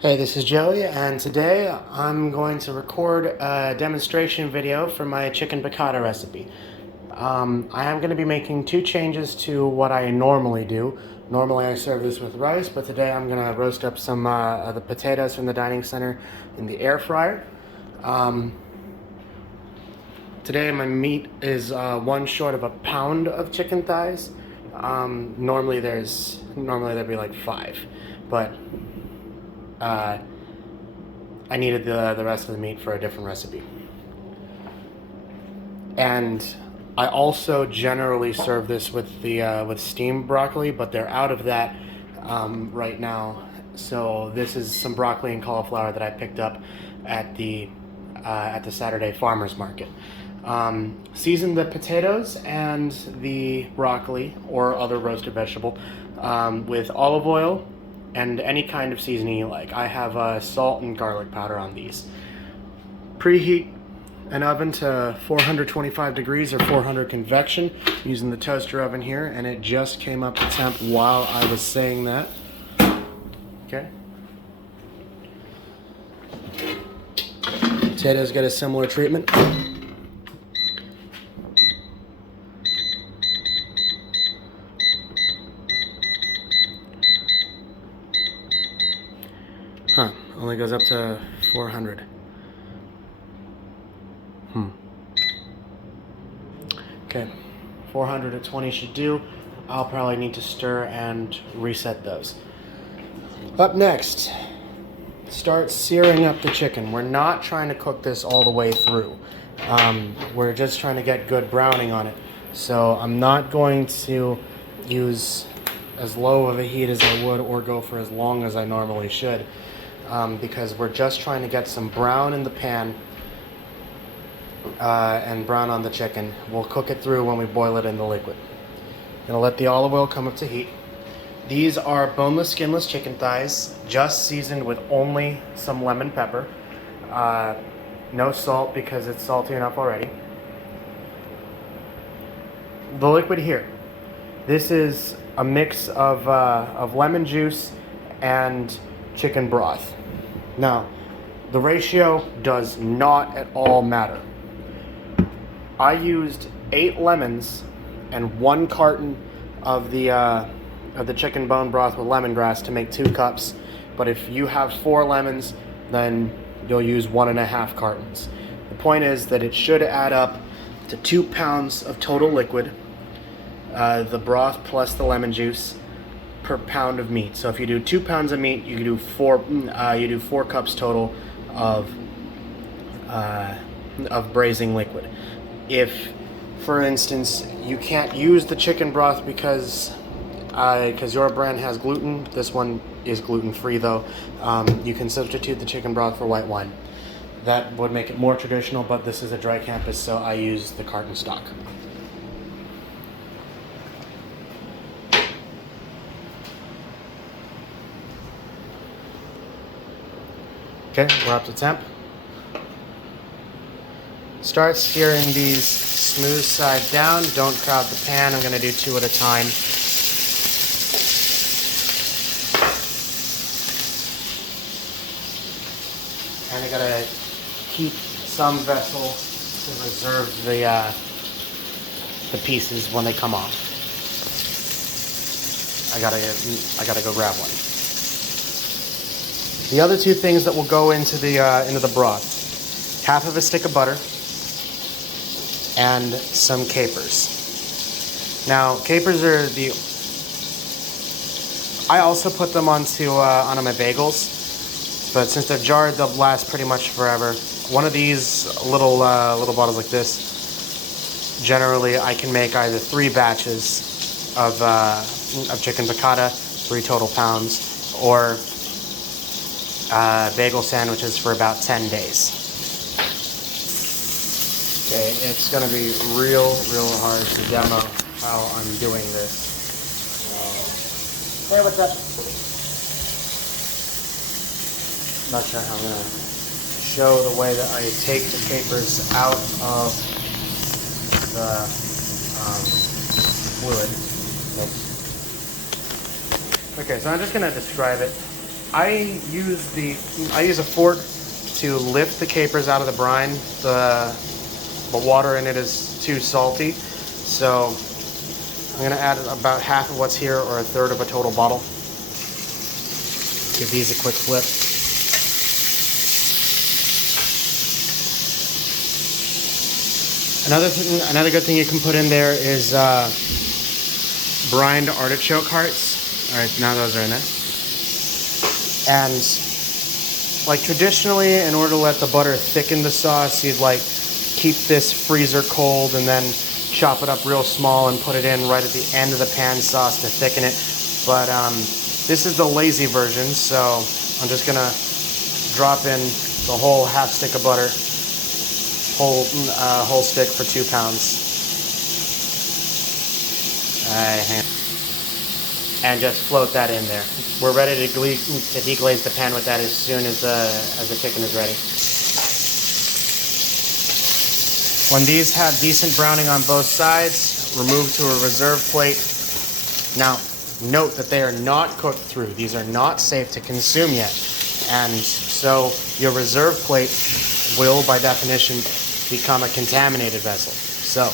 Hey, this is Joey, and today I'm going to record a demonstration video for my chicken piccata recipe. I am going to be making two changes to what I normally do. Normally I serve this with rice, but today I'm going to roast up some of the potatoes from the dining center in the air fryer. Today my meat is one short of a pound of chicken thighs. Normally there'd be like 5, but I needed the rest of the meat for a different recipe. And I also generally serve this with the with steamed broccoli, but they're out of that right now. So this is some broccoli and cauliflower that I picked up at the Saturday farmers market. Season the potatoes and the broccoli or other roasted vegetable with olive oil and any kind of seasoning you like. I have salt and garlic powder on these. Preheat an oven to 425 degrees or 400 convection using the toaster oven here, and it just came up to temp while I was saying that. Okay. Potatoes get a similar treatment. Only goes up to 400. Okay, 420 should do. I'll probably need to stir and reset those. Up next, start searing up the chicken. We're not trying to cook this all the way through. We're just trying to get good browning on it. So I'm not going to use as low of a heat as I would or go for as long as I normally should. Because we're just trying to get some brown in the pan and brown on the chicken. We'll cook it through when we boil it in the liquid. Gonna let the olive oil come up to heat. These are boneless, skinless chicken thighs, just seasoned with only some lemon pepper. No salt because it's salty enough already. The liquid here. This is a mix of lemon juice and chicken broth. Now, the ratio does not at all matter. I used 8 lemons and 1 carton of the chicken bone broth with lemongrass to make 2 cups. But if you have 4 lemons, then you'll use 1.5 cartons. The point is that it should add up to 2 pounds of total liquid, the broth plus the lemon juice, per pound of meat. So if you do 2 pounds of meat, you do 4 cups total of braising liquid. If, for instance, you can't use the chicken broth because your brand has gluten, this one is gluten-free though, you can substitute the chicken broth for white wine. That would make it more traditional, but this is a dry campus, so I use the carton stock. Okay, we're up to temp. Start searing these smooth side down. Don't crowd the pan. I'm going to do 2 at a time. And I got to keep some vessel to reserve the pieces when they come off. I gotta go grab one. The other 2 things that will go into the broth: half of a stick of butter and some capers. Now, capers are I also put them onto my bagels, but since they're jarred, they'll last pretty much forever. One of these little bottles like this, generally I can make either 3 batches of chicken piccata, 3 total pounds, or bagel sandwiches for about 10 days. Okay, it's going to be real hard to demo how I'm doing this. Hey, what's up? Not sure how I'm going to show the way that I take the capers out of the fluid. Okay, so I'm just going to describe it. I use a fork to lift the capers out of the brine. The water in it is too salty, so I'm gonna add about half of what's here, or a third of a total bottle. Give these a quick flip. Another good thing you can put in there is brined artichoke hearts. All right, now those are in there. And like traditionally, in order to let the butter thicken the sauce, you'd like keep this freezer cold and then chop it up real small and put it in right at the end of the pan sauce to thicken it. But this is the lazy version, so I'm just gonna drop in the whole half stick of butter, whole stick for 2 pounds. And just float that in there. We're ready to deglaze the pan with that as soon as the chicken is ready. When these have decent browning on both sides, remove to a reserve plate. Now, note that they are not cooked through. These are not safe to consume yet. And so your reserve plate will, by definition, become a contaminated vessel. So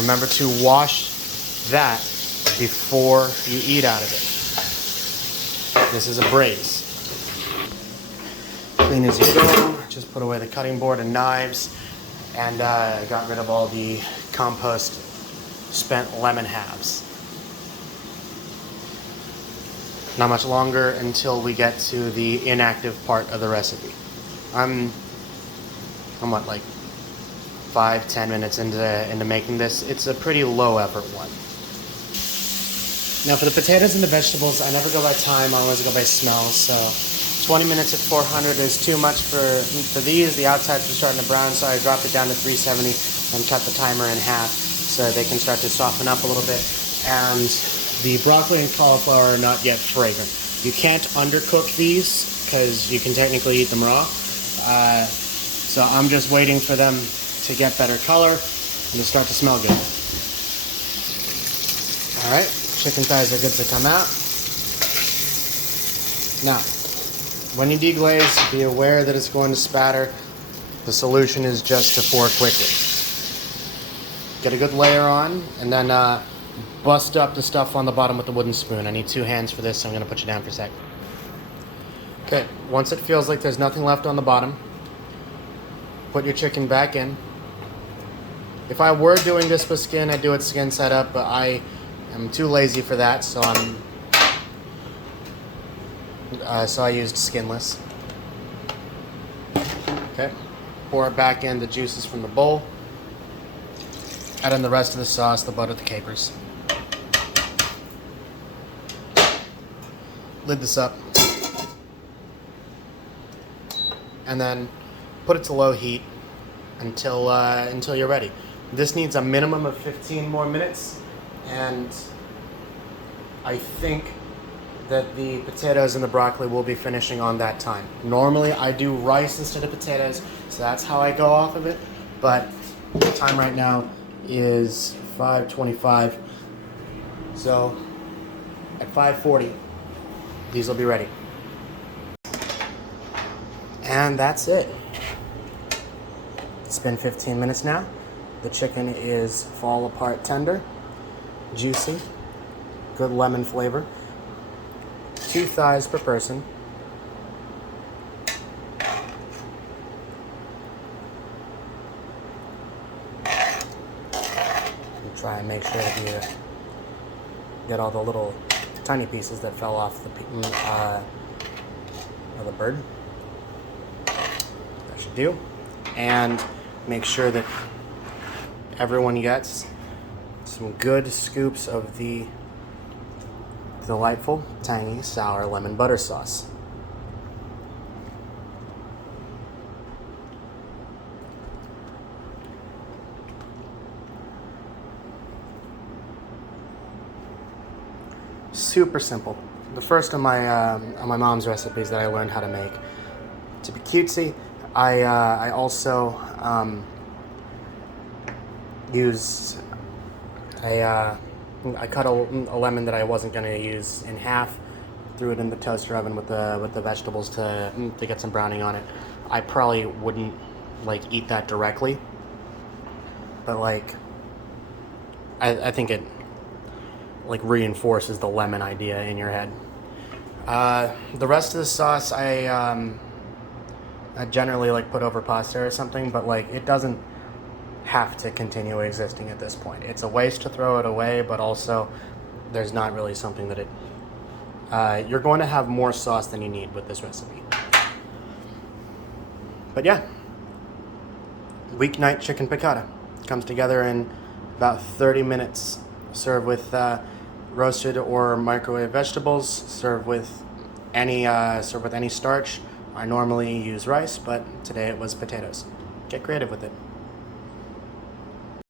remember to wash that before you eat out of it. This is a braise. Clean as you go. Just put away the cutting board and knives, and got rid of all the compost spent lemon halves. Not much longer until we get to the inactive part of the recipe. I'm what, like 5-10 minutes into making this. It's a pretty low effort one. Now for the potatoes and the vegetables, I never go by time, I always go by smell. So 20 minutes at 400 is too much for these. The outsides are starting to brown, so I dropped it down to 370 and cut the timer in half so they can start to soften up a little bit. And the broccoli and cauliflower are not yet fragrant. You can't undercook these because you can technically eat them raw. So I'm just waiting for them to get better color and to start to smell good. All right. Chicken thighs are good to come out. Now, when you deglaze, be aware that it's going to spatter. The solution is just to pour quickly. Get a good layer on, and then bust up the stuff on the bottom with the wooden spoon. I need 2 hands for this, so I'm going to put you down for a sec. Okay, once it feels like there's nothing left on the bottom, put your chicken back in. If I were doing this with skin, I'd do it skin side up, but I'm too lazy for that, so I used Skinless. Okay, pour it back in the juices from the bowl. Add in the rest of the sauce, the butter, the capers. Lid this up. And then put it to low heat until you're ready. This needs a minimum of 15 more minutes. And I think that the potatoes and the broccoli will be finishing on that time. Normally I do rice instead of potatoes, so that's how I go off of it. But the time right now is 5:25. So at 5:40, these will be ready. And that's it. It's been 15 minutes now. The chicken is fall apart tender, juicy, good lemon flavor. 2 thighs per person. Try and make sure that you get all the little tiny pieces that fell off the bird. That should do. And make sure that everyone gets some good scoops of the delightful, tangy, sour lemon butter sauce. Super simple. The first of my mom's recipes that I learned how to make. To be cutesy, I also used I cut a lemon that I wasn't going to use in half, threw it in the toaster oven with the vegetables to get some browning on it. I probably wouldn't like eat that directly, but like I think it like reinforces the lemon idea in your head. The rest of the sauce I generally like put over pasta or something, but like it doesn't have to continue existing at this point. It's a waste to throw it away, but also there's not really something that it you're going to have more sauce than you need with this recipe. But yeah, weeknight chicken piccata comes together in about 30 minutes. Serve with roasted or microwave vegetables. Serve with any starch. I normally use rice, but today it was potatoes. Get creative with it.